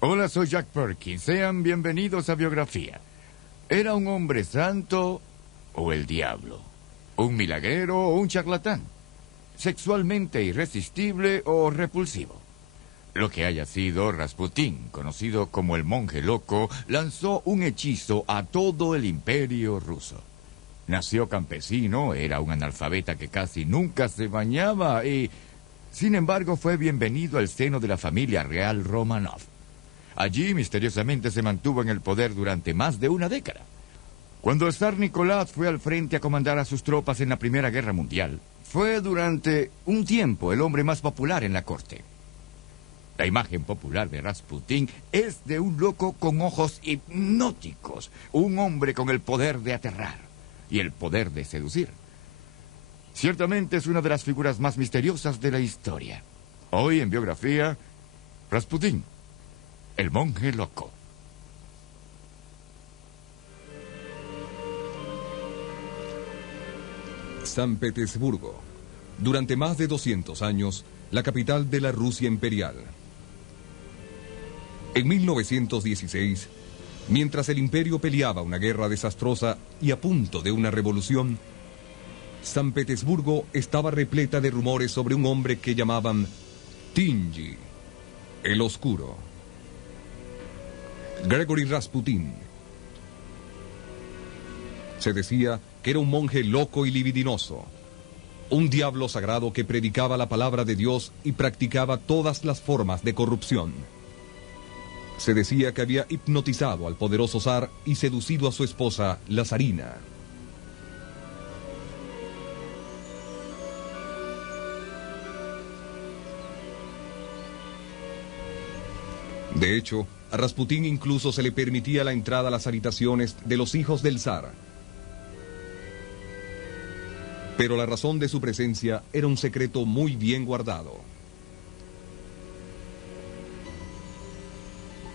Hola, soy Jack Perkins. Sean bienvenidos a Biografía. ¿Era un hombre santo o el diablo? ¿Un milagrero o un charlatán? ¿Sexualmente irresistible o repulsivo? Lo que haya sido, Rasputín, conocido como el monje loco, lanzó un hechizo a todo el imperio ruso. Nació campesino, era un analfabeta que casi nunca se bañaba y, sin embargo, fue bienvenido al seno de la familia real Romanov. Allí, misteriosamente, se mantuvo en el poder durante más de una década. Cuando el zar Nicolás fue al frente a comandar a sus tropas en la Primera Guerra Mundial, fue durante un tiempo el hombre más popular en la corte. La imagen popular de Rasputín es de un loco con ojos hipnóticos, un hombre con el poder de aterrar y el poder de seducir. Ciertamente es una de las figuras más misteriosas de la historia. Hoy en Biografía, Rasputín, el monje loco. San Petersburgo. Durante más de 200 años, la capital de la Rusia imperial. En 1916, mientras el imperio peleaba una guerra desastrosa y a punto de una revolución, San Petersburgo estaba repleta de rumores sobre un hombre que llamaban Tingy, el Oscuro. Gregory Rasputin. Se decía que era un monje loco y libidinoso, un diablo sagrado que predicaba la palabra de Dios y practicaba todas las formas de corrupción. Se decía que había hipnotizado al poderoso zar y seducido a su esposa, la zarina. De hecho, a Rasputín incluso se le permitía la entrada a las habitaciones de los hijos del zar. Pero la razón de su presencia era un secreto muy bien guardado.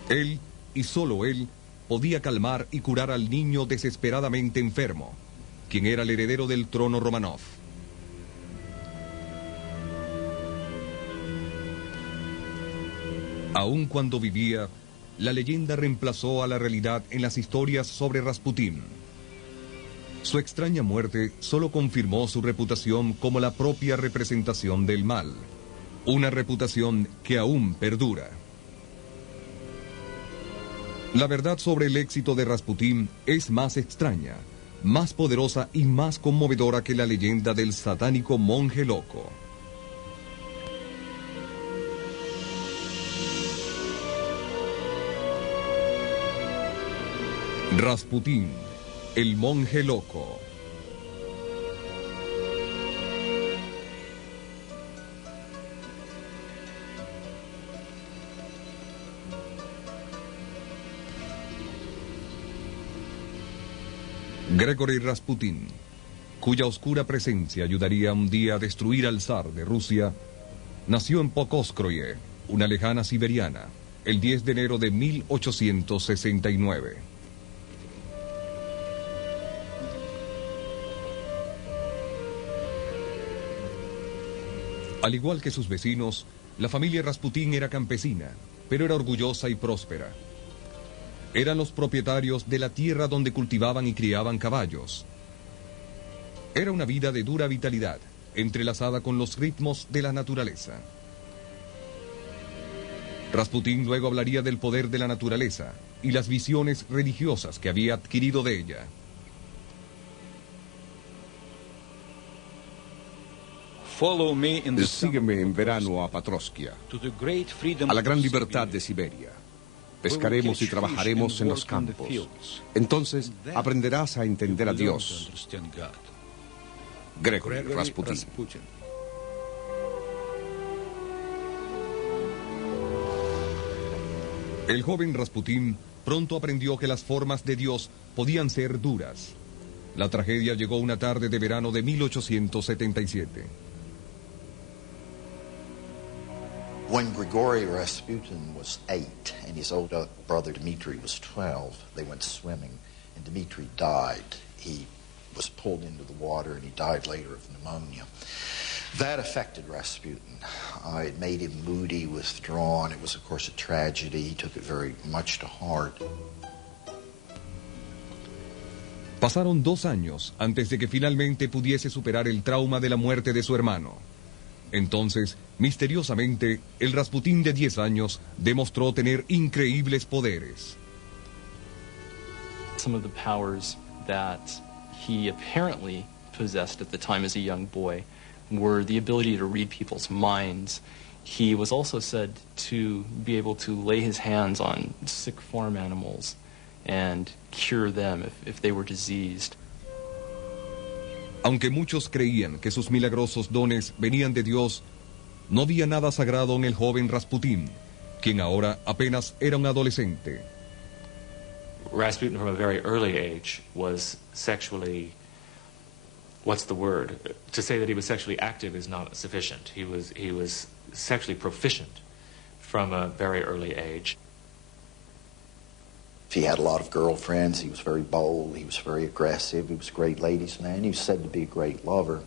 Él, y solo él, podía calmar y curar al niño desesperadamente enfermo, quien era el heredero del trono Romanov. Aun cuando vivía, la leyenda reemplazó a la realidad en las historias sobre Rasputín. Su extraña muerte solo confirmó su reputación como la propia representación del mal, una reputación que aún perdura. La verdad sobre el éxito de Rasputín es más extraña, más poderosa y más conmovedora que la leyenda del satánico monje loco. Rasputín, el monje loco. Gregory Rasputin, cuya oscura presencia ayudaría un día a destruir al zar de Rusia, nació en Pokrovskoye, una lejana siberiana, el 10 de enero de 1869. Al igual que sus vecinos, la familia Rasputín era campesina, pero era orgullosa y próspera. Eran los propietarios de la tierra donde cultivaban y criaban caballos. Era una vida de dura vitalidad, entrelazada con los ritmos de la naturaleza. Rasputín luego hablaría del poder de la naturaleza y las visiones religiosas que había adquirido de ella. Sígueme en verano a Patroskia, a la gran libertad de Siberia. Pescaremos y trabajaremos en los campos. Entonces aprenderás a entender a Dios. Gregory Rasputin. El joven Rasputín pronto aprendió que las formas de Dios podían ser duras. La tragedia llegó una tarde de verano de 1877. When Grigory Rasputin was 8 and his older brother Dmitri was 12, they went swimming and Dmitri died. He was pulled into the water and he died later of pneumonia. That affected Rasputin. It made him moody, withdrawn. It was, of course, a tragedy. He took it very much to heart. Pasaron 2 años antes de que finalmente pudiese superar el trauma de la muerte de su hermano. Entonces, misteriosamente, el Rasputín de 10 años demostró tener increíbles poderes. Some of the powers that he apparently possessed at the time as a young boy were the ability to read people's minds. He was also said to be able to lay his hands on sick farm animals and cure them if they were diseased. Aunque muchos creían que sus milagrosos dones venían de Dios, no había nada sagrado en el joven Rasputín, quien ahora apenas era un adolescente. Rasputin from a very early age was sexually, what's the word? To say that he was sexually active is not sufficient. He was sexually proficient from a very early age. He had a lot of girlfriends. He was very bold. He was very aggressive. He was a great ladies' man. He was said to be a great lover.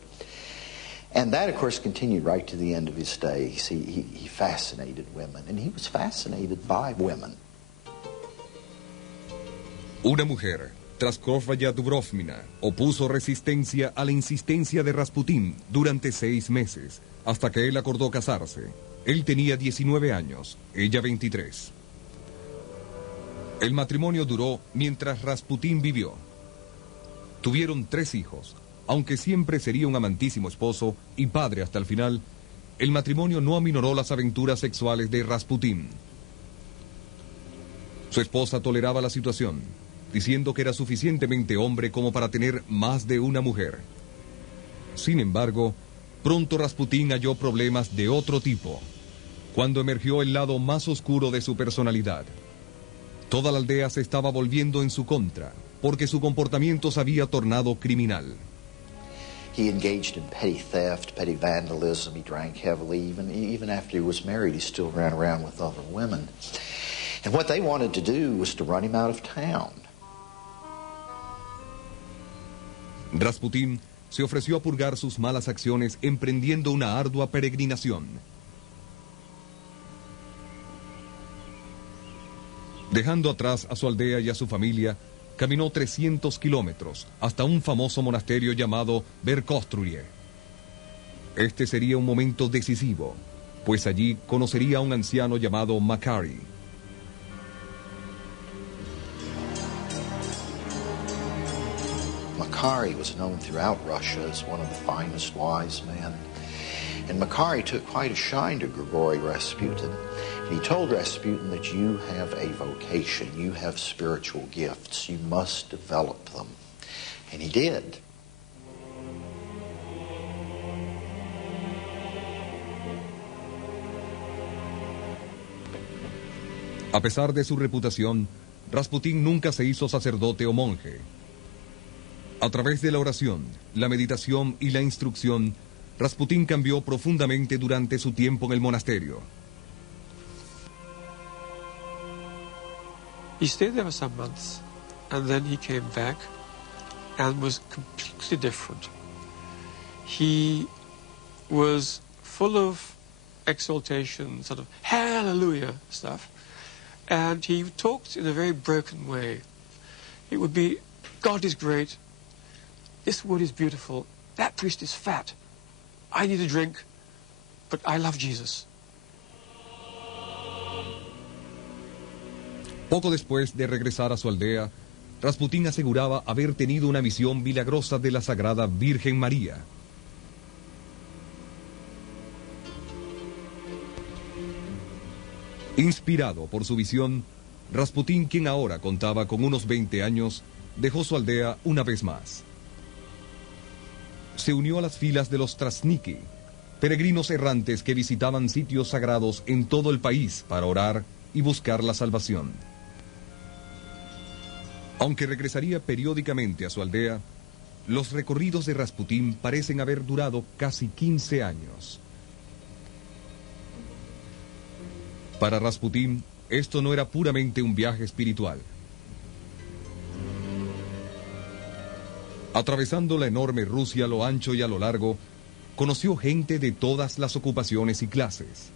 And that, of course, continued right to the end of his days. He fascinated women, and he was fascinated by women. Una mujer, Praskovya Dubrovina, opuso resistencia a la insistencia de Rasputín durante 6 meses, hasta que él acordó casarse. Él tenía 19 años, ella 23. El matrimonio duró mientras Rasputín vivió. Tuvieron 3 hijos. Aunque siempre sería un amantísimo esposo y padre hasta el final, el matrimonio no aminoró las aventuras sexuales de Rasputín. Su esposa toleraba la situación, diciendo que era suficientemente hombre como para tener más de una mujer. Sin embargo, pronto Rasputín halló problemas de otro tipo, cuando emergió el lado más oscuro de su personalidad. Toda la aldea se estaba volviendo en su contra, porque su comportamiento se había tornado criminal. He engaged in petty theft, petty vandalism. He drank heavily. Even after he was married, he still ran around with other women. And what they wanted to do was to run him out of town. Rasputín se ofreció a purgar sus malas acciones emprendiendo una ardua peregrinación. Dejando atrás a su aldea y a su familia, caminó 300 kilómetros hasta un famoso monasterio llamado Verkhovtye. Este sería un momento decisivo, pues allí conocería a un anciano llamado Makary. Makary was known throughout Russia as one of the finest wise men. And Makary took quite a shine to Grigory Rasputin. And he told Rasputin that you have a vocation, you have spiritual gifts, you must develop them. And he did. A pesar de su reputación, Rasputín nunca se hizo sacerdote o monje. A través de la oración, la meditación y la instrucción, Rasputín cambió profundamente durante su tiempo en el monasterio. He stayed there for some months, and then he came back and was completely different. He was full of exaltation, sort of hallelujah stuff, and he talked in a very broken way. It would be, God is great, this wood is beautiful, that priest is fat, I need a drink, but I love Jesus. Poco después de regresar a su aldea, Rasputín aseguraba haber tenido una visión milagrosa de la Sagrada Virgen María. Inspirado por su visión, Rasputín, quien ahora contaba con unos 20 años, dejó su aldea una vez más. Se unió a las filas de los Trasniki, peregrinos errantes que visitaban sitios sagrados en todo el país para orar y buscar la salvación. Aunque regresaría periódicamente a su aldea, los recorridos de Rasputín parecen haber durado casi 15 años. Para Rasputín, esto no era puramente un viaje espiritual. Atravesando la enorme Rusia a lo ancho y a lo largo, conoció gente de todas las ocupaciones y clases.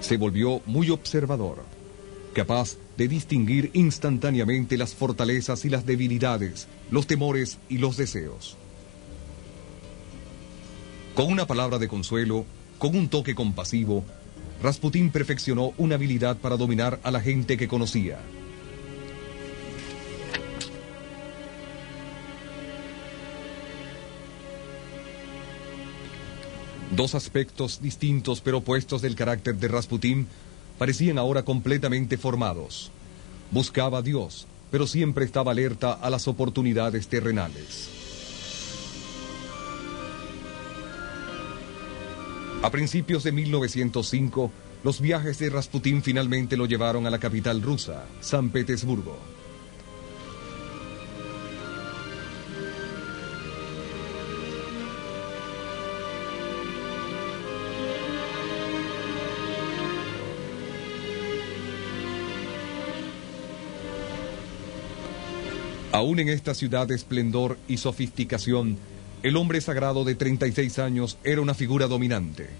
Se volvió muy observador, capaz de distinguir instantáneamente las fortalezas y las debilidades, los temores y los deseos. Con una palabra de consuelo, con un toque compasivo, Rasputín perfeccionó una habilidad para dominar a la gente que conocía. Dos aspectos distintos pero opuestos del carácter de Rasputín parecían ahora completamente formados. Buscaba a Dios, pero siempre estaba alerta a las oportunidades terrenales. A principios de 1905, los viajes de Rasputín finalmente lo llevaron a la capital rusa, San Petersburgo. Aún en esta ciudad de esplendor y sofisticación, el hombre sagrado de 36 años era una figura dominante.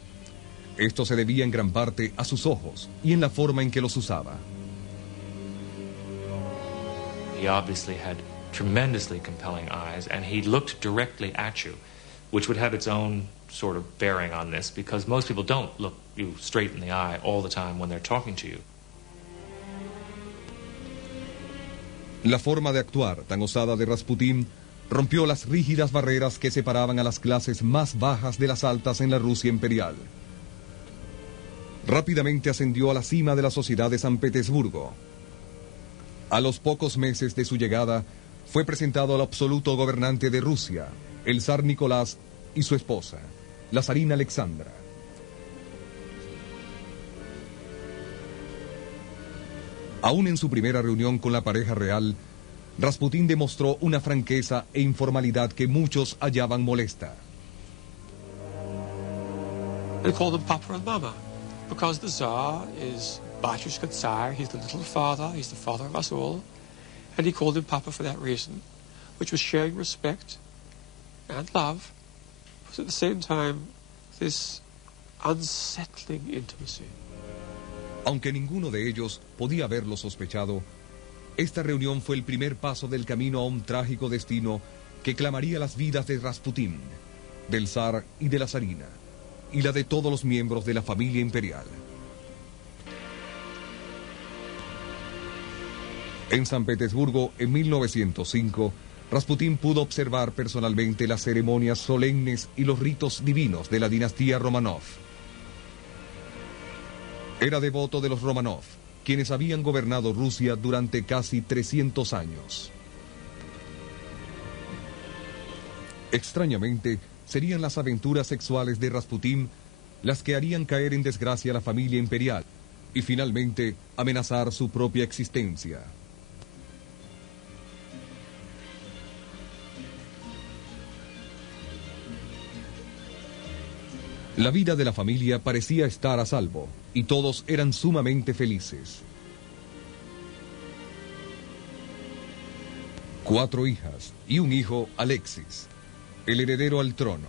Esto se debía en gran parte a sus ojos y en la forma en que los usaba. He obviously had tremendously compelling eyes, and he looked directly at you, which would have its own sort of bearing on this, because most people don't look you straight in the eye all the time when they're talking to you. La forma de actuar tan osada de Rasputín rompió las rígidas barreras que separaban a las clases más bajas de las altas en la Rusia imperial. Rápidamente ascendió a la cima de la sociedad de San Petersburgo. A los pocos meses de su llegada, fue presentado al absoluto gobernante de Rusia, el zar Nicolás, y su esposa, la zarina Alexandra. Aún en su primera reunión con la pareja real, Rasputín demostró una franqueza e informalidad que muchos hallaban molesta. They call them Papa and Mama, because the Tsar is Batyushka Tsar, he's the little father, he's the father of us all, and he called him Papa for that reason, which was sharing respect and love, but at the same time, this unsettling intimacy. Aunque ninguno de ellos podía haberlo sospechado, esta reunión fue el primer paso del camino a un trágico destino que clamaría las vidas de Rasputín, del zar y de la zarina, y la de todos los miembros de la familia imperial. En San Petersburgo, en 1905, Rasputín pudo observar personalmente las ceremonias solemnes y los ritos divinos de la dinastía Romanov. Era devoto de los Romanov, quienes habían gobernado Rusia durante casi 300 años. Extrañamente, serían las aventuras sexuales de Rasputín las que harían caer en desgracia a la familia imperial y finalmente amenazar su propia existencia. La vida de la familia parecía estar a salvo, y todos eran sumamente felices. 4 hijas y un hijo, Alexis, el heredero al trono.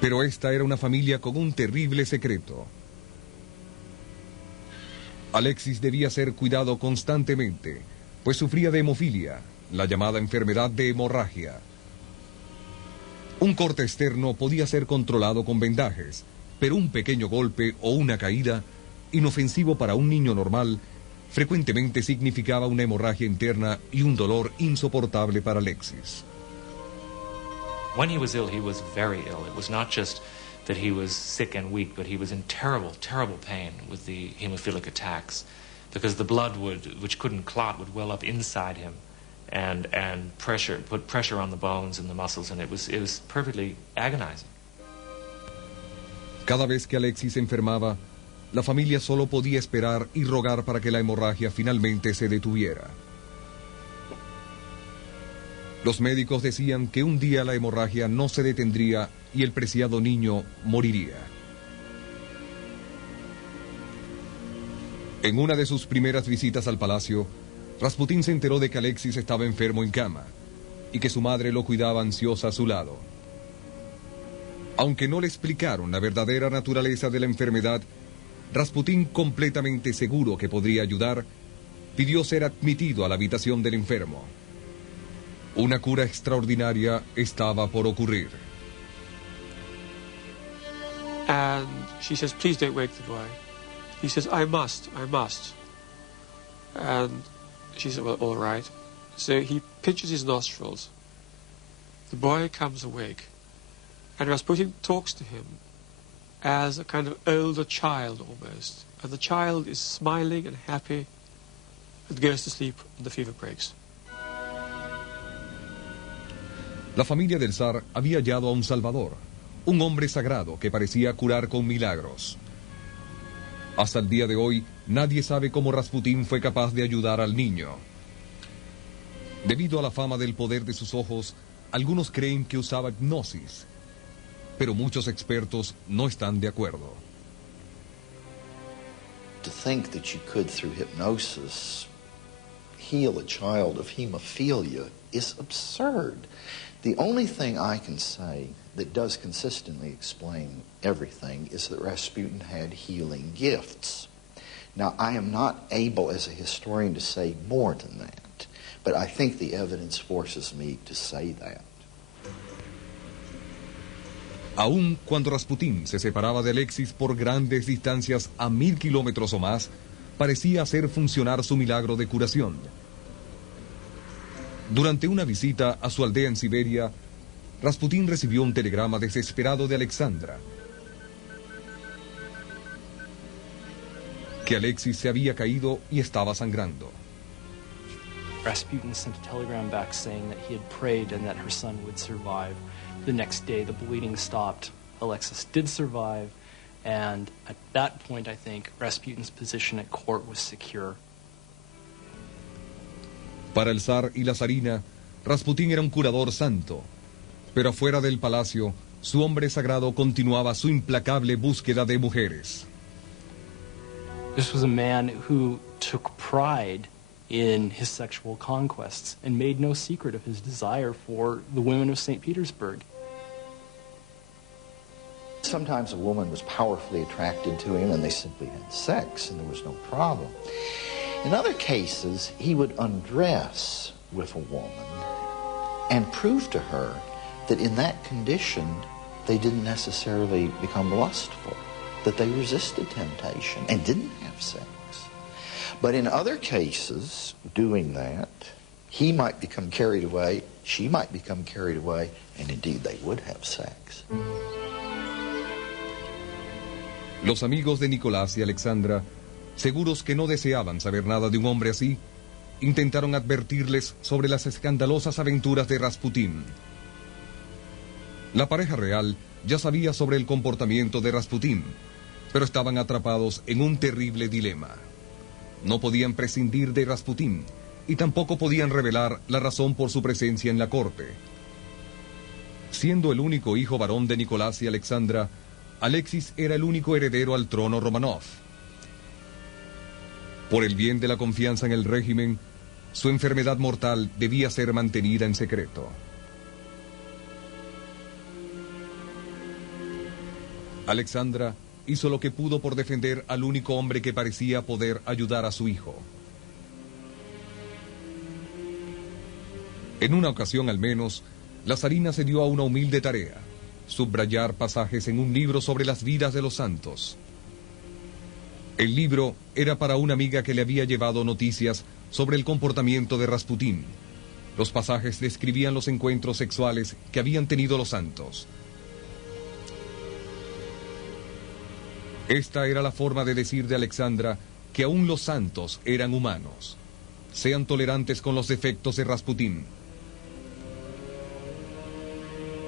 Pero esta era una familia con un terrible secreto. Alexis debía ser cuidado constantemente, pues sufría de hemofilia, la llamada enfermedad de hemorragia. Un corte externo podía ser controlado con vendajes, pero un pequeño golpe o una caída, inofensivo para un niño normal, frecuentemente significaba una hemorragia interna y un dolor insoportable para Alexis. When he was ill, he was very ill. It was not just that he was sick and weak, but he was in terrible, terrible pain with the hemophilic attacks, because the blood which couldn't clot would well up inside him and put pressure on the bones and the muscles, and it was perfectly agonizing. Cada vez que Alexis se enfermaba, la familia solo podía esperar y rogar para que la hemorragia finalmente se detuviera. Los médicos decían que un día la hemorragia no se detendría y el preciado niño moriría. En una de sus primeras visitas al palacio, Rasputín se enteró de que Alexis estaba enfermo en cama y que su madre lo cuidaba ansiosa a su lado. Aunque no le explicaron la verdadera naturaleza de la enfermedad, Rasputín, completamente seguro que podría ayudar, pidió ser admitido a la habitación del enfermo. Una cura extraordinaria estaba por ocurrir. And she says, please don't wake the boy. He says, I must. And she said, well, all right. So he pinches his nostrils. The boy comes awake. And Rasputin talks to him as a kind of older child almost. And the child is smiling and happy and goes to sleep and the fever breaks. La familia del zar había hallado a un salvador, un hombre sagrado que parecía curar con milagros. Hasta el día de hoy, nadie sabe cómo Rasputín fue capaz de ayudar al niño. Debido a la fama del poder de sus ojos, algunos creen que usaba hipnosis, pero muchos expertos no están de acuerdo. To think that you could, through hypnosis, heal a child of hemophilia is absurd. The only thing I can say that does consistently explain everything is that Rasputin had healing gifts. Now, I am not able as a historian to say more than that, but I think the evidence forces me to say that. Aun cuando Rasputín se separaba de Alexis por grandes distancias a 1000 kilómetros o más, parecía hacer funcionar su milagro de curación. Durante una visita a su aldea en Siberia, Rasputín recibió un telegrama desesperado de Alexandra, que Alexis se había caído y estaba sangrando. Rasputin sent a telegram back saying that he had prayed and that her son would survive. The next day, the bleeding stopped. Alexis did survive, and at that point, I think, Rasputin's position at court was secure. Para el zar y la zarina, Rasputín era un curador santo, pero afuera del palacio, su hombre sagrado continuaba su implacable búsqueda de mujeres. This was a man who took pride in his sexual conquests and made no secret of his desire for the women of St. Petersburg. Sometimes a woman was powerfully attracted to him and they simply had sex and there was no problem. In other cases, he would undress with a woman and prove to her that in that condition they didn't necessarily become lustful, that they resisted temptation and didn't have sex. But in other cases, doing that, he might become carried away, she might become carried away, and indeed they would have sex. Los amigos de Nicolás y Alexandra, seguros que no deseaban saber nada de un hombre así, intentaron advertirles sobre las escandalosas aventuras de Rasputín. La pareja real ya sabía sobre el comportamiento de Rasputín, pero estaban atrapados en un terrible dilema. No podían prescindir de Rasputín y tampoco podían revelar la razón por su presencia en la corte. Siendo el único hijo varón de Nicolás y Alexandra, Alexis era el único heredero al trono Romanov. Por el bien de la confianza en el régimen, su enfermedad mortal debía ser mantenida en secreto. Alexandra hizo lo que pudo por defender al único hombre que parecía poder ayudar a su hijo. En una ocasión al menos, la zarina se dio a una humilde tarea: subrayar pasajes en un libro sobre las vidas de los santos. El libro era para una amiga que le había llevado noticias sobre el comportamiento de Rasputín. Los pasajes describían los encuentros sexuales que habían tenido los santos. Esta era la forma de decir de Alexandra que aún los santos eran humanos. Sean tolerantes con los defectos de Rasputín.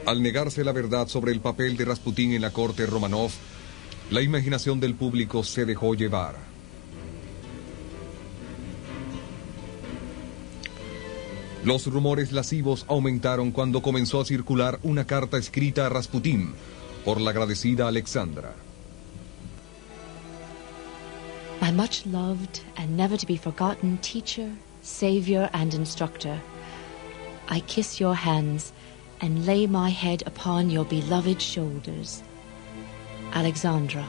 Al negarse la verdad sobre el papel de Rasputín en la corte Romanov, la imaginación del público se dejó llevar. Los rumores lascivos aumentaron cuando comenzó a circular una carta escrita a Rasputín por la agradecida Alexandra. My much loved and never to be forgotten teacher, savior, and instructor, I kiss your hands and lay my head upon your beloved shoulders. Alexandra.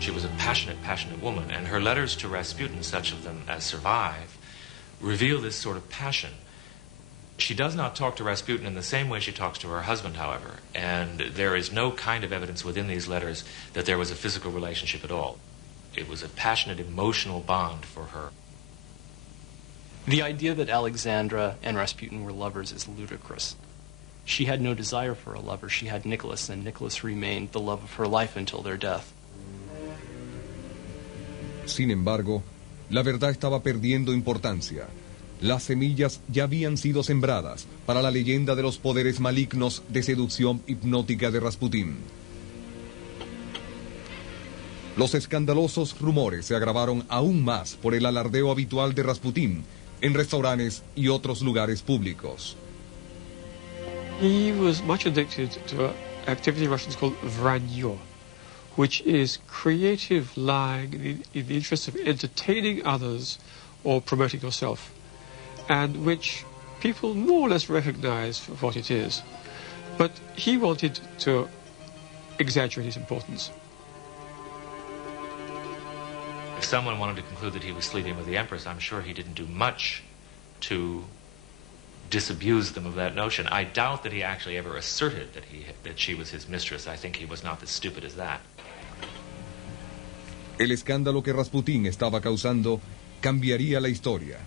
She was a passionate, passionate woman, and her letters to Rasputin, such of them as survive, reveal this sort of passion. She does not talk to Rasputin in the same way she talks to her husband, however, and there is no kind of evidence within these letters that there was a physical relationship at all. It was a passionate, emotional bond for her. The idea that Alexandra and Rasputin were lovers is ludicrous. She had no desire for a lover. She had Nicholas, and Nicholas remained the love of her life until their death. Sin embargo, la verdad estaba perdiendo importancia. Las semillas ya habían sido sembradas para la leyenda de los poderes malignos de seducción hipnótica de Rasputín. Los escandalosos rumores se agravaron aún más por el alardeo habitual de Rasputín en restaurantes y otros lugares públicos. He was much addicted to an activity in Russian called vranье, which is creative lying in the interest of entertaining others or promoting yourself, and which people more or less recognize for what it is. But he wanted to exaggerate its importance. If someone wanted to conclude that he was sleeping with the Empress, I'm sure he didn't do much to disabuse them of that notion. I doubt that he actually ever asserted that she was his mistress. I think he was not as stupid as that. El escándalo que Rasputín estaba causando cambiaría la historia.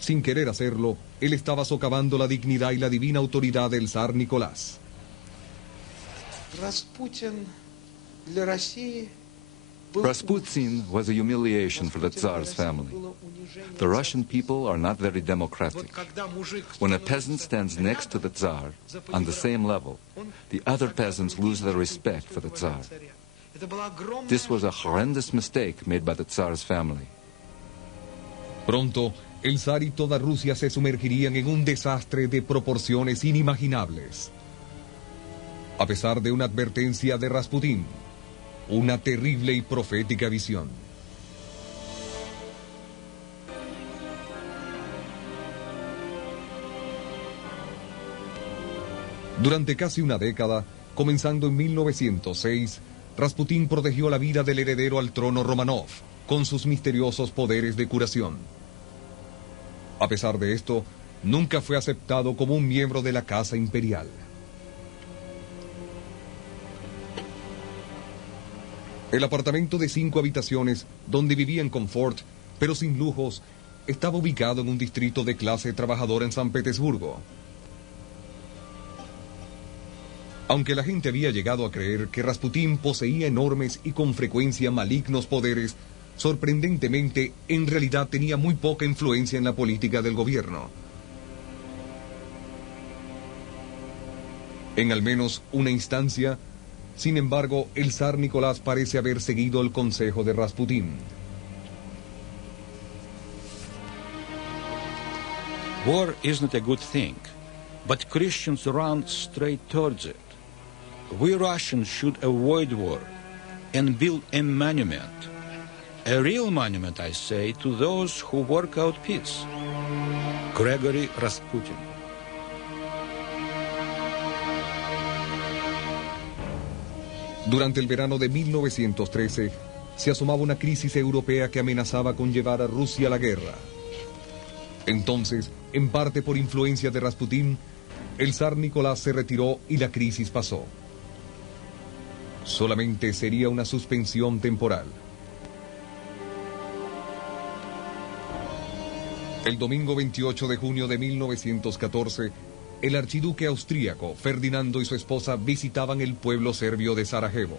Sin querer hacerlo, él estaba socavando la dignidad y la divina autoridad del zar Nicolás. Rasputin was a humiliation for the Tsar's family. The Russian people are not very democratic. When a peasant stands next to the Tsar, on the same level, the other peasants lose their respect for the Tsar. This was a horrendous mistake made by the Tsar's family. Pronto, el zar y toda Rusia se sumergirían en un desastre de proporciones inimaginables. A pesar de una advertencia de Rasputín, una terrible y profética visión. Durante casi una década, comenzando en 1906, Rasputín protegió la vida del heredero al trono Romanov con sus misteriosos poderes de curación. A pesar de esto, nunca fue aceptado como un miembro de la Casa Imperial. El apartamento de 5 habitaciones, donde vivía en confort, pero sin lujos, estaba ubicado en un distrito de clase trabajadora en San Petersburgo. Aunque la gente había llegado a creer que Rasputín poseía enormes y con frecuencia malignos poderes, sorprendentemente, en realidad tenía muy poca influencia en la política del gobierno. En al menos una instancia, sin embargo, el zar Nicolás parece haber seguido el consejo de Rasputín. War is not a good thing, but Christians run straight towards it. We Russians should avoid war and build a monument. A real monument, I say, to those who work out peace. Gregory Rasputin. Durante el verano de 1913, se asomaba una crisis europea que amenazaba con llevar a Rusia a la guerra. Entonces, en parte por influencia de Rasputín, el zar Nicolás se retiró y la crisis pasó. Solamente sería una suspensión temporal. El domingo 28 de junio de 1914, el archiduque austríaco Ferdinando y su esposa visitaban el pueblo serbio de Sarajevo.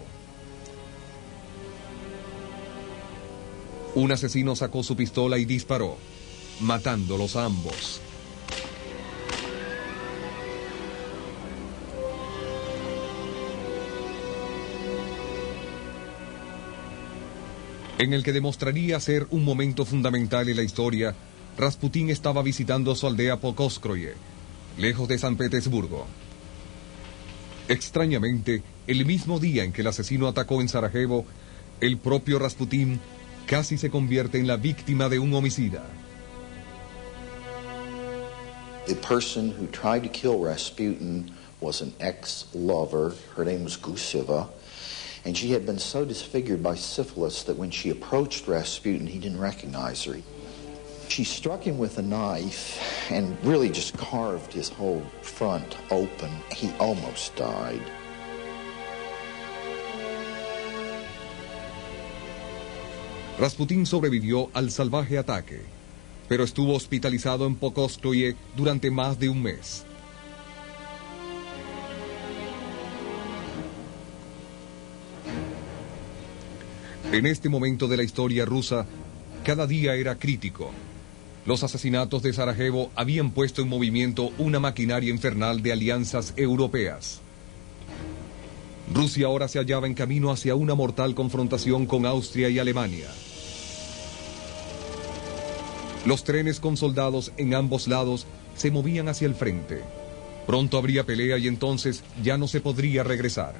Un asesino sacó su pistola y disparó, matándolos a ambos. En el que demostraría ser un momento fundamental en la historia, Rasputín estaba visitando su aldea Pokrovskoye, lejos de San Petersburgo. Extrañamente, el mismo día en que el asesino atacó en Sarajevo, el propio Rasputín casi se convierte en la víctima de un homicida. The person who tried to kill Rasputin was an ex-lover. Her name was Guseva, and she had been so disfigured by syphilis that when she approached Rasputin, he didn't recognize her. She struck him with a knife and really just carved his whole front open. He almost died. Rasputín sobrevivió al salvaje ataque, pero estuvo hospitalizado en Pokrovskoye durante más de un mes. En este momento de la historia rusa, cada día era crítico. Los asesinatos de Sarajevo habían puesto en movimiento una maquinaria infernal de alianzas europeas. Rusia ahora se hallaba en camino hacia una mortal confrontación con Austria y Alemania. Los trenes con soldados en ambos lados se movían hacia el frente. Pronto habría pelea y entonces ya no se podría regresar.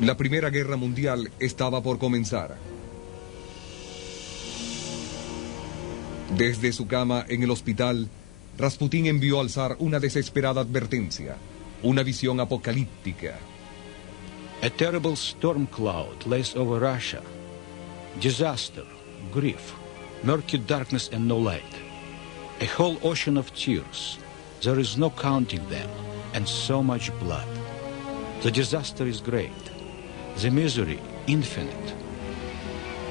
La Primera Guerra Mundial estaba por comenzar. Desde su cama en el hospital, Rasputín envió al zar una desesperada advertencia, una visión apocalíptica. A terrible storm cloud lays over Russia. Disaster, grief, murky darkness and no light. A whole ocean of tears. There is no counting them, and so much blood. The disaster is great. The misery infinite.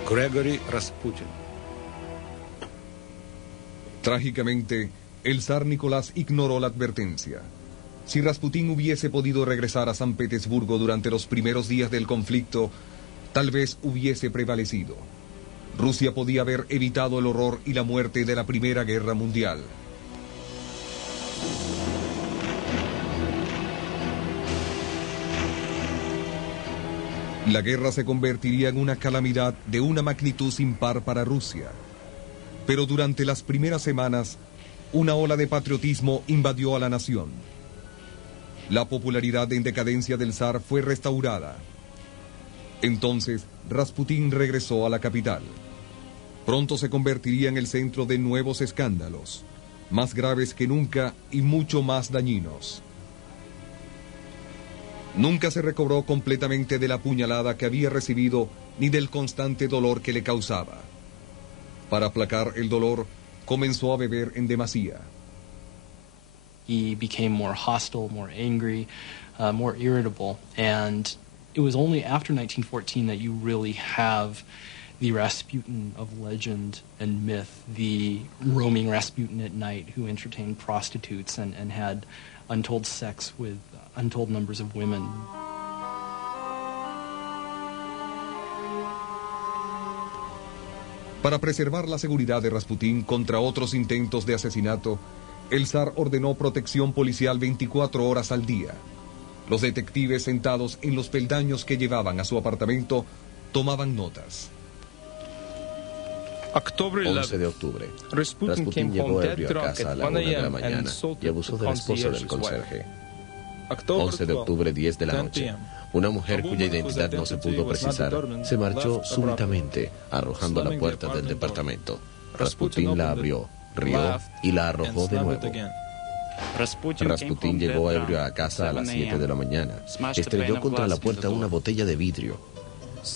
Gregory Rasputin. Trágicamente, el zar Nicolás ignoró la advertencia. Si Rasputín hubiese podido regresar a San Petersburgo durante los primeros días del conflicto, tal vez hubiese prevalecido. Rusia podía haber evitado el horror y la muerte de la Primera Guerra Mundial. La guerra se convertiría en una calamidad de una magnitud sin par para Rusia. Pero durante las primeras semanas, una ola de patriotismo invadió a la nación. La popularidad en decadencia del zar fue restaurada. Entonces, Rasputín regresó a la capital. Pronto se convertiría en el centro de nuevos escándalos, más graves que nunca y mucho más dañinos. Nunca se recobró completamente de la puñalada que había recibido ni del constante dolor que le causaba. Para aplacar el dolor, comenzó a beber en demasía. He became more hostile, more angry, more irritable, and it was only after 1914 that you really have the Rasputin of legend and myth, the roaming Rasputin at night who entertained prostitutes and had untold sex with untold numbers of women. Para preservar la seguridad de Rasputín contra otros intentos de asesinato, el zar ordenó protección policial 24 horas al día. Los detectives sentados en los peldaños que llevaban a su apartamento tomaban notas. 11 de octubre. Rasputín llegó ebrio a casa a la 1 de la mañana y abusó de la esposa del conserje. 11 de octubre, 10 de la noche. Una mujer cuya identidad no se pudo precisar se marchó súbitamente, arrojando a la puerta del departamento. Rasputín la abrió, rió y la arrojó de nuevo. Rasputín llegó ebrio a casa a las 7 de la mañana. Estrelló contra la puerta una botella de vidrio.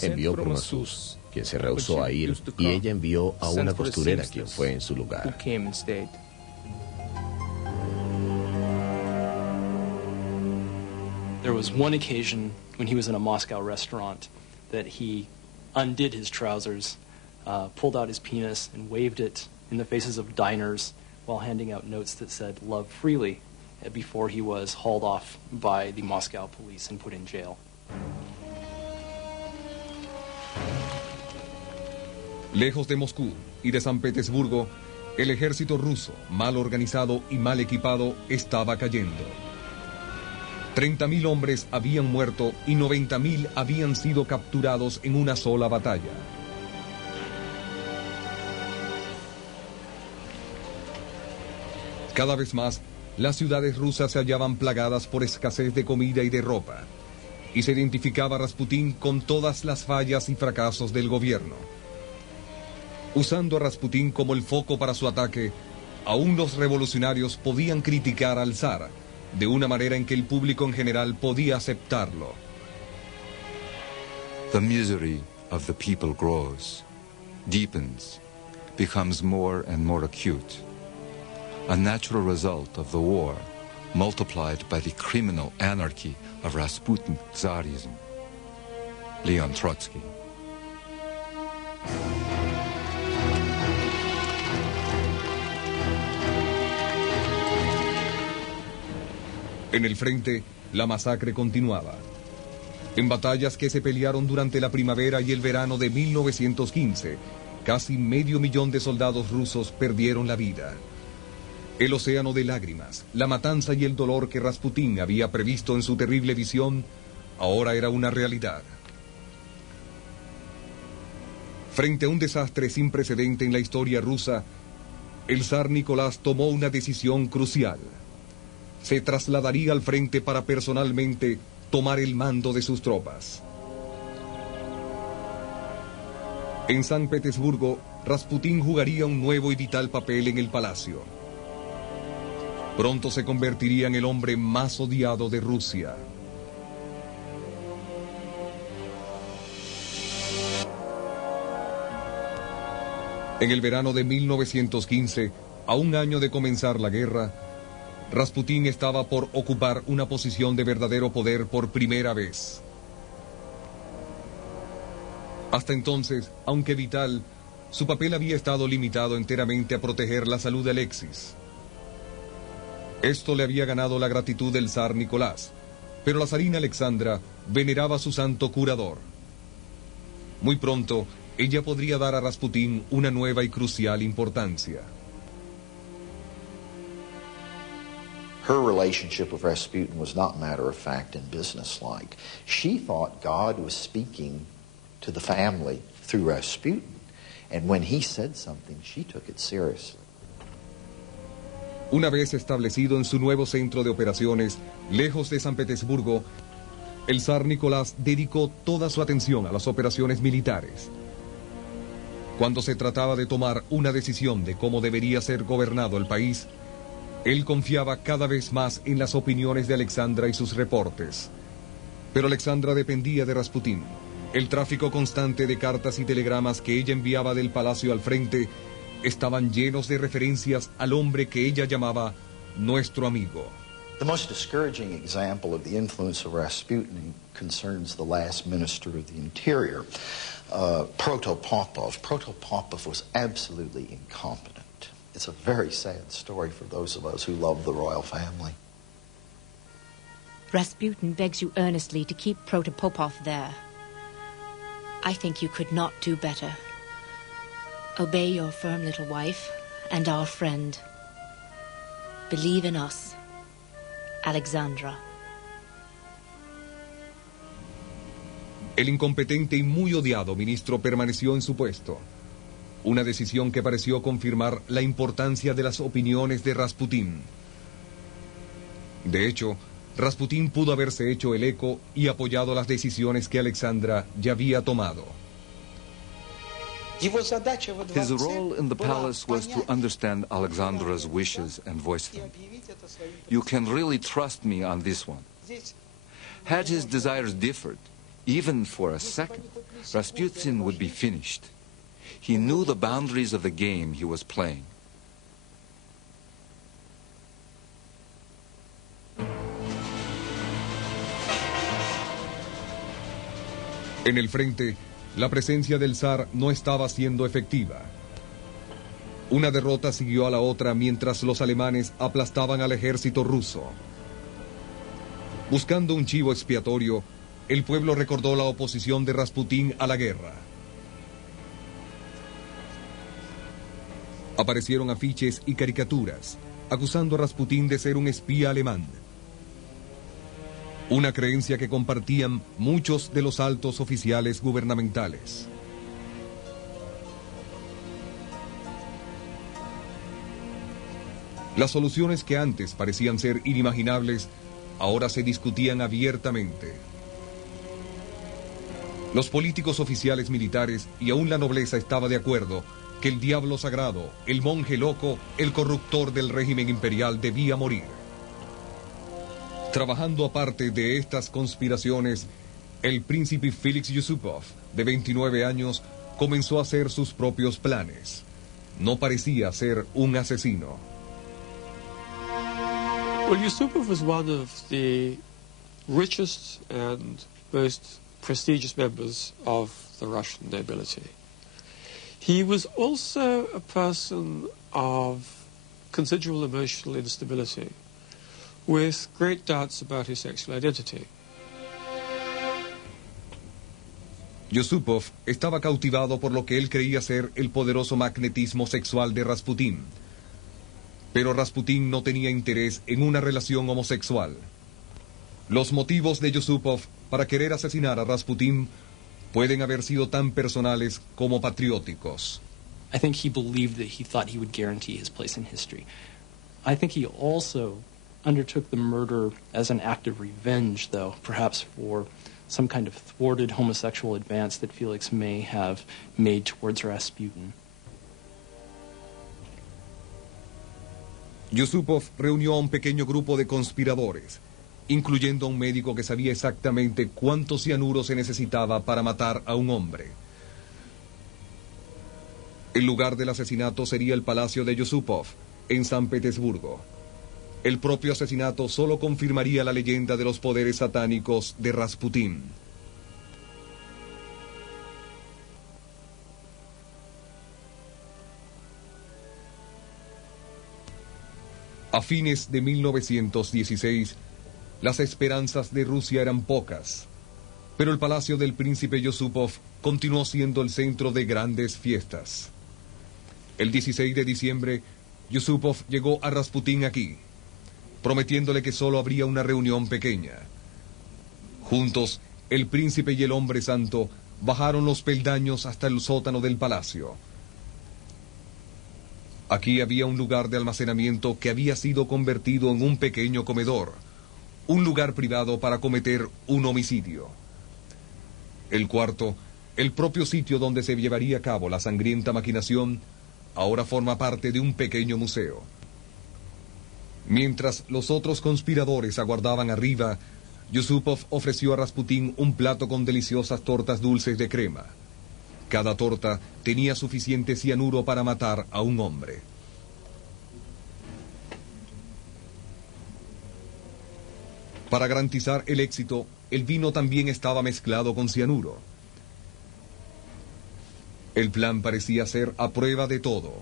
Envió por Masús, quien se rehusó a ir, y ella envió a una costurera, quien fue en su lugar. There was one occasion when he was in a Moscow restaurant that he undid his trousers, pulled out his penis, and waved it in the faces of diners while handing out notes that said "Love freely" before he was hauled off by the Moscow police and put in jail. Lejos de Moscú y de San Petersburgo, el ejército ruso, mal organizado y mal equipado, estaba cayendo. 30.000 hombres habían muerto y 90.000 habían sido capturados en una sola batalla. Cada vez más, las ciudades rusas se hallaban plagadas por escasez de comida y de ropa, y se identificaba a Rasputín con todas las fallas y fracasos del gobierno. Usando a Rasputín como el foco para su ataque, aún los revolucionarios podían criticar al zar, de una manera en que el público en general podía aceptarlo. The misery of the people grows, deepens, becomes more and more acute. A natural result of the war, multiplied by the criminal anarchy of Rasputin Tsarism. Leon Trotsky. En el frente, la masacre continuaba. En batallas que se pelearon durante la primavera y el verano de 1915, casi 500,000 de soldados rusos perdieron la vida. El océano de lágrimas, la matanza y el dolor que Rasputín había previsto en su terrible visión, ahora era una realidad. Frente a un desastre sin precedente en la historia rusa, el zar Nicolás tomó una decisión crucial. Se trasladaría al frente para personalmente tomar el mando de sus tropas. En San Petersburgo, Rasputín jugaría un nuevo y vital papel en el palacio. Pronto se convertiría en el hombre más odiado de Rusia. En el verano de 1915, a un año de comenzar la guerra, Rasputín estaba por ocupar una posición de verdadero poder por primera vez. Hasta entonces, aunque vital, su papel había estado limitado enteramente a proteger la salud de Alexis. Esto le había ganado la gratitud del zar Nicolás, pero la zarina Alexandra veneraba a su santo curador. Muy pronto, ella podría dar a Rasputín una nueva y crucial importancia. Her relationship with Rasputin was not matter of fact and businesslike. She thought God was speaking to the family through Rasputin, and when he said something, she took it seriously. Una vez establecido en su nuevo centro de operaciones, lejos de San Petersburgo, el zar Nicolás dedicó toda su atención a las operaciones militares. Cuando se trataba de tomar una decisión de cómo debería ser gobernado el país, él confiaba cada vez más en las opiniones de Alexandra y sus reportes. Pero Alexandra dependía de Rasputín. El tráfico constante de cartas y telegramas que ella enviaba del palacio al frente estaban llenos de referencias al hombre que ella llamaba nuestro amigo. The most discouraging example of the influence of Rasputin concerns the last minister of the Interior, Protopopov. Protopopov was absolutely incompetent. It's a very sad story for those of us who love the royal family. Rasputin begs you earnestly to keep Protopopov there. I think you could not do better. Obey your firm little wife and our friend. Believe in us, Alexandra. El incompetente y muy odiado ministro permaneció en su puesto. Una decisión que pareció confirmar la importancia de las opiniones de Rasputín. De hecho, Rasputín pudo haberse hecho el eco y apoyado las decisiones que Alexandra ya había tomado. His role in the palace was to understand Alexandra's wishes and voice them. You can really trust me on this one. Had his desires differed, even for a second, Rasputin would be finished. He knew the boundaries of the game he was playing. En el frente, la presencia del zar no estaba siendo efectiva. Una derrota siguió a la otra mientras los alemanes aplastaban al ejército ruso. Buscando un chivo expiatorio, el pueblo recordó la oposición de Rasputín a la guerra. Aparecieron afiches y caricaturas, acusando a Rasputín de ser un espía alemán. Una creencia que compartían muchos de los altos oficiales gubernamentales. Las soluciones que antes parecían ser inimaginables, ahora se discutían abiertamente. Los políticos oficiales militares y aún la nobleza estaba de acuerdo que el diablo sagrado, el monje loco, el corruptor del régimen imperial debía morir. Trabajando aparte de estas conspiraciones, el príncipe Félix Yusupov, de 29 años, comenzó a hacer sus propios planes. No parecía ser un asesino. Well, Yusupov was one of the richest and most prestigious members of the Russian nobility. He was also a person of considerable emotional instability, with great doubts about his sexual identity. Yusupov estaba cautivado por lo que él creía ser el poderoso magnetismo sexual de Rasputín. Pero Rasputín no tenía interés en una relación homosexual. Los motivos de Yusupov para querer asesinar a Rasputín pueden haber sido tan personales como patrióticos. I think he believed that he thought he would guarantee his place in history. I think he also undertook the murder as an act of revenge, though, perhaps for some kind of thwarted homosexual advance that Felix may have made towards Rasputin. Yusupov reunió a un pequeño grupo de conspiradores, incluyendo a un médico que sabía exactamente cuánto cianuro se necesitaba para matar a un hombre. El lugar del asesinato sería el palacio de Yusupov, en San Petersburgo. El propio asesinato solo confirmaría la leyenda de los poderes satánicos de Rasputín. A fines de 1916, las esperanzas de Rusia eran pocas, pero el palacio del príncipe Yusupov continuó siendo el centro de grandes fiestas. El 16 de diciembre, Yusupov llegó a Rasputín aquí, prometiéndole que solo habría una reunión pequeña. Juntos, el príncipe y el hombre santo bajaron los peldaños hasta el sótano del palacio. Aquí había un lugar de almacenamiento que había sido convertido en un pequeño comedor, un lugar privado para cometer un homicidio. El cuarto, el propio sitio donde se llevaría a cabo la sangrienta maquinación, ahora forma parte de un pequeño museo. Mientras los otros conspiradores aguardaban arriba, Yusupov ofreció a Rasputín un plato con deliciosas tortas dulces de crema. Cada torta tenía suficiente cianuro para matar a un hombre. Para garantizar el éxito, el vino también estaba mezclado con cianuro. El plan parecía ser a prueba de todo.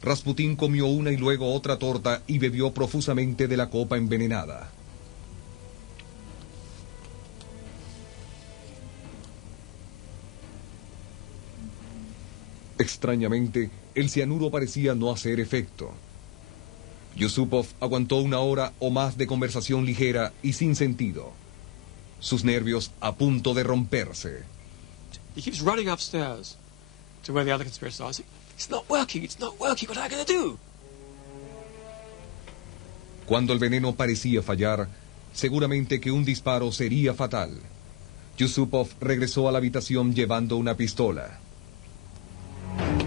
Rasputín comió una y luego otra torta y bebió profusamente de la copa envenenada. Extrañamente, el cianuro parecía no hacer efecto. Yusupov aguantó una hora o más de conversación ligera y sin sentido. Sus nervios a punto de romperse. He keeps running upstairs to where the other conspirators are. It's not working, what am I going to do? Cuando el veneno parecía fallar, seguramente que un disparo sería fatal. Yusupov regresó a la habitación llevando una pistola.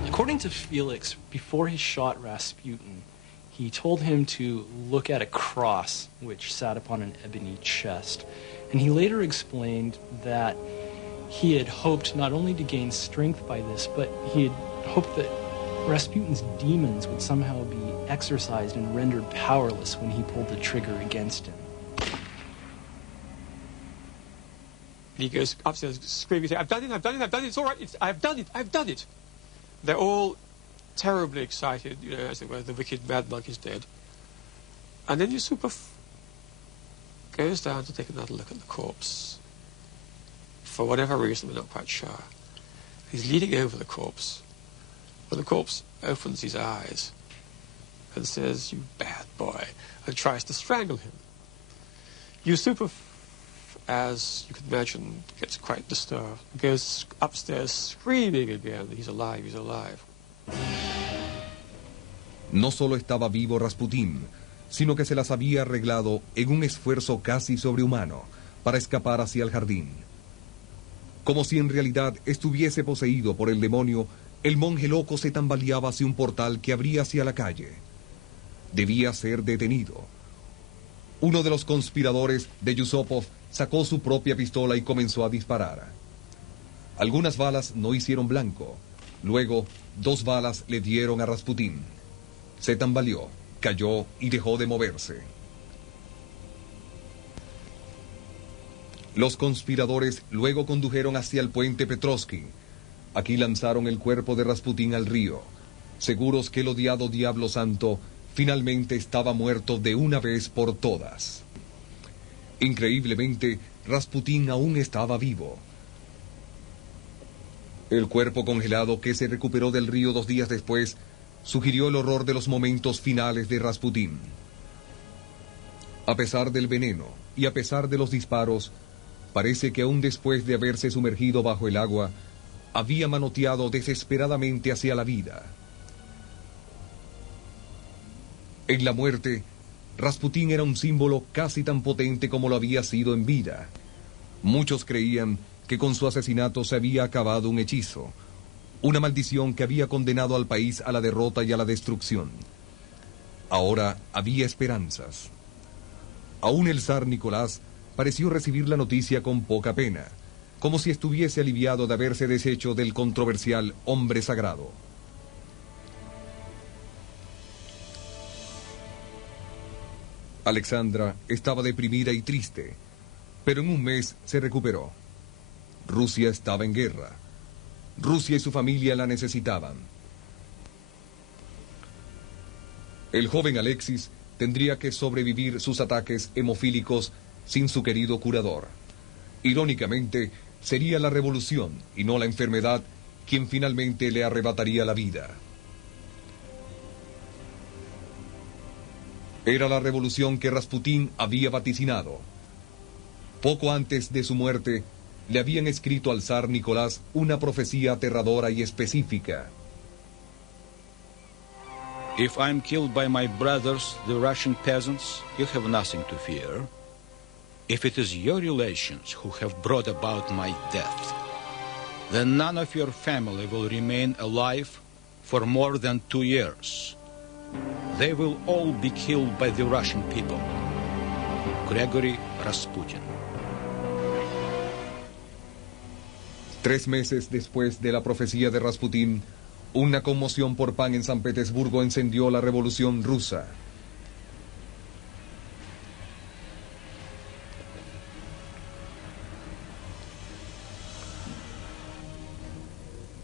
According to Felix, before he shot Rasputin, he told him to look at a cross which sat upon an ebony chest. And he later explained that he had hoped not only to gain strength by this, but he had hoped that Rasputin's demons would somehow be exorcised and rendered powerless when he pulled the trigger against him. He goes upstairs screaming, I've done it, it's all right, I've done it. They're all terribly excited, you know, as it were, the wicked mad monk is dead. And then Yusupov goes down to take another look at the corpse. For whatever reason, we're not quite sure. He's leaning over the corpse. But the corpse opens his eyes and says, "You bad boy," and tries to strangle him. Yusupov, as you can imagine, gets quite disturbed. Goes upstairs screaming again, he's alive, he's alive. No solo estaba vivo Rasputín, sino que se las había arreglado en un esfuerzo casi sobrehumano para escapar hacia el jardín. Como si en realidad estuviese poseído por el demonio, el monje loco se tambaleaba hacia un portal que abría hacia la calle. Debía ser detenido. Uno de los conspiradores de Yusupov sacó su propia pistola y comenzó a disparar. Algunas balas no hicieron blanco. Luego, 2 balas le dieron a Rasputín. Se tambaleó, cayó y dejó de moverse. Los conspiradores luego condujeron hacia el puente Petrovsky. Aquí lanzaron el cuerpo de Rasputín al río, seguros que el odiado Diablo Santo finalmente estaba muerto de una vez por todas. Increíblemente, Rasputín aún estaba vivo. El cuerpo congelado que se recuperó del río 2 días después sugirió el horror de los momentos finales de Rasputín. A pesar del veneno y a pesar de los disparos, parece que aún después de haberse sumergido bajo el agua, había manoteado desesperadamente hacia la vida. En la muerte, Rasputín era un símbolo casi tan potente como lo había sido en vida. Muchos creían que con su asesinato se había acabado un hechizo, una maldición que había condenado al país a la derrota y a la destrucción. Ahora había esperanzas. Aún el zar Nicolás pareció recibir la noticia con poca pena, como si estuviese aliviado de haberse deshecho del controversial hombre sagrado. Alexandra estaba deprimida y triste, pero en un mes se recuperó. Rusia estaba en guerra. Rusia y su familia la necesitaban. El joven Alexis tendría que sobrevivir sus ataques hemofílicos sin su querido curador. Irónicamente, sería la revolución y no la enfermedad quien finalmente le arrebataría la vida. Era la revolución que Rasputín había vaticinado. Poco antes de su muerte, le habían escrito al zar Nicolás una profecía aterradora y específica. If I'm killed by my brothers, the Russian peasants, you have nothing to fear. If it is your relations who have brought about my death, then none of your family will remain alive for more than 2 years. They will all be killed by the Russian people. Gregory Rasputin. 3 meses después de la profecía de Rasputín, una conmoción por pan en San Petersburgo encendió la revolución rusa.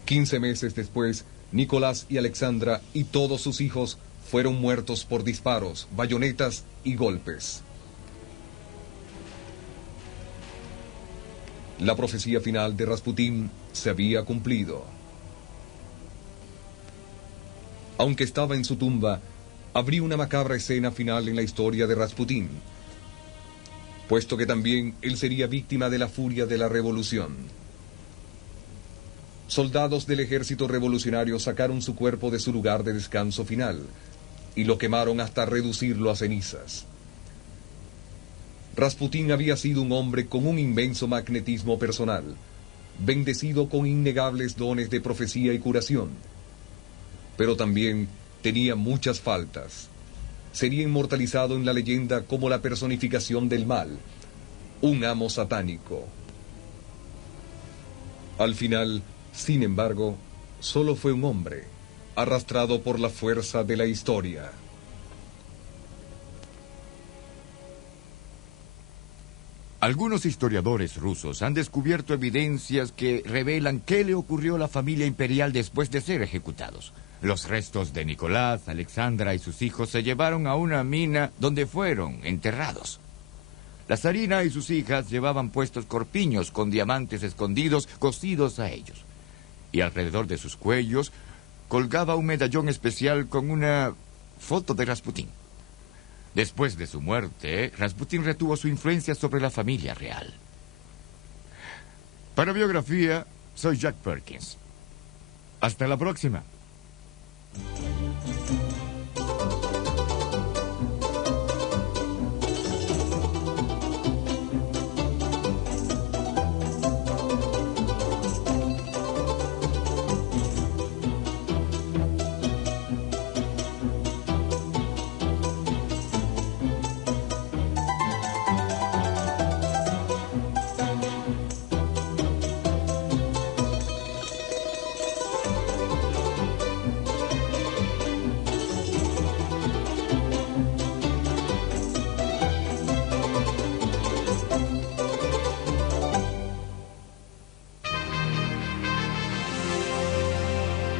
«15 meses después, Nicolás y Alexandra y todos sus hijos fueron muertos por disparos, bayonetas y golpes. La profecía final de Rasputín se había cumplido. Aunque estaba en su tumba, habría una macabra escena final en la historia de Rasputín, puesto que también él sería víctima de la furia de la revolución. Soldados del ejército revolucionario sacaron su cuerpo de su lugar de descanso final y lo quemaron hasta reducirlo a cenizas. Rasputín había sido un hombre con un inmenso magnetismo personal, bendecido con innegables dones de profecía y curación, pero también tenía muchas faltas. Sería inmortalizado en la leyenda como la personificación del mal, un amo satánico. Al final, sin embargo, solo fue un hombre, arrastrado por la fuerza de la historia. Algunos historiadores rusos han descubierto evidencias que revelan qué le ocurrió a la familia imperial después de ser ejecutados. Los restos de Nicolás, Alexandra y sus hijos se llevaron a una mina donde fueron enterrados. La zarina y sus hijas llevaban puestos corpiños con diamantes escondidos cosidos a ellos. Y alrededor de sus cuellos colgaba un medallón especial con una foto de Rasputín. Después de su muerte, Rasputín retuvo su influencia sobre la familia real. Para Biografía, soy Jack Perkins. Hasta la próxima.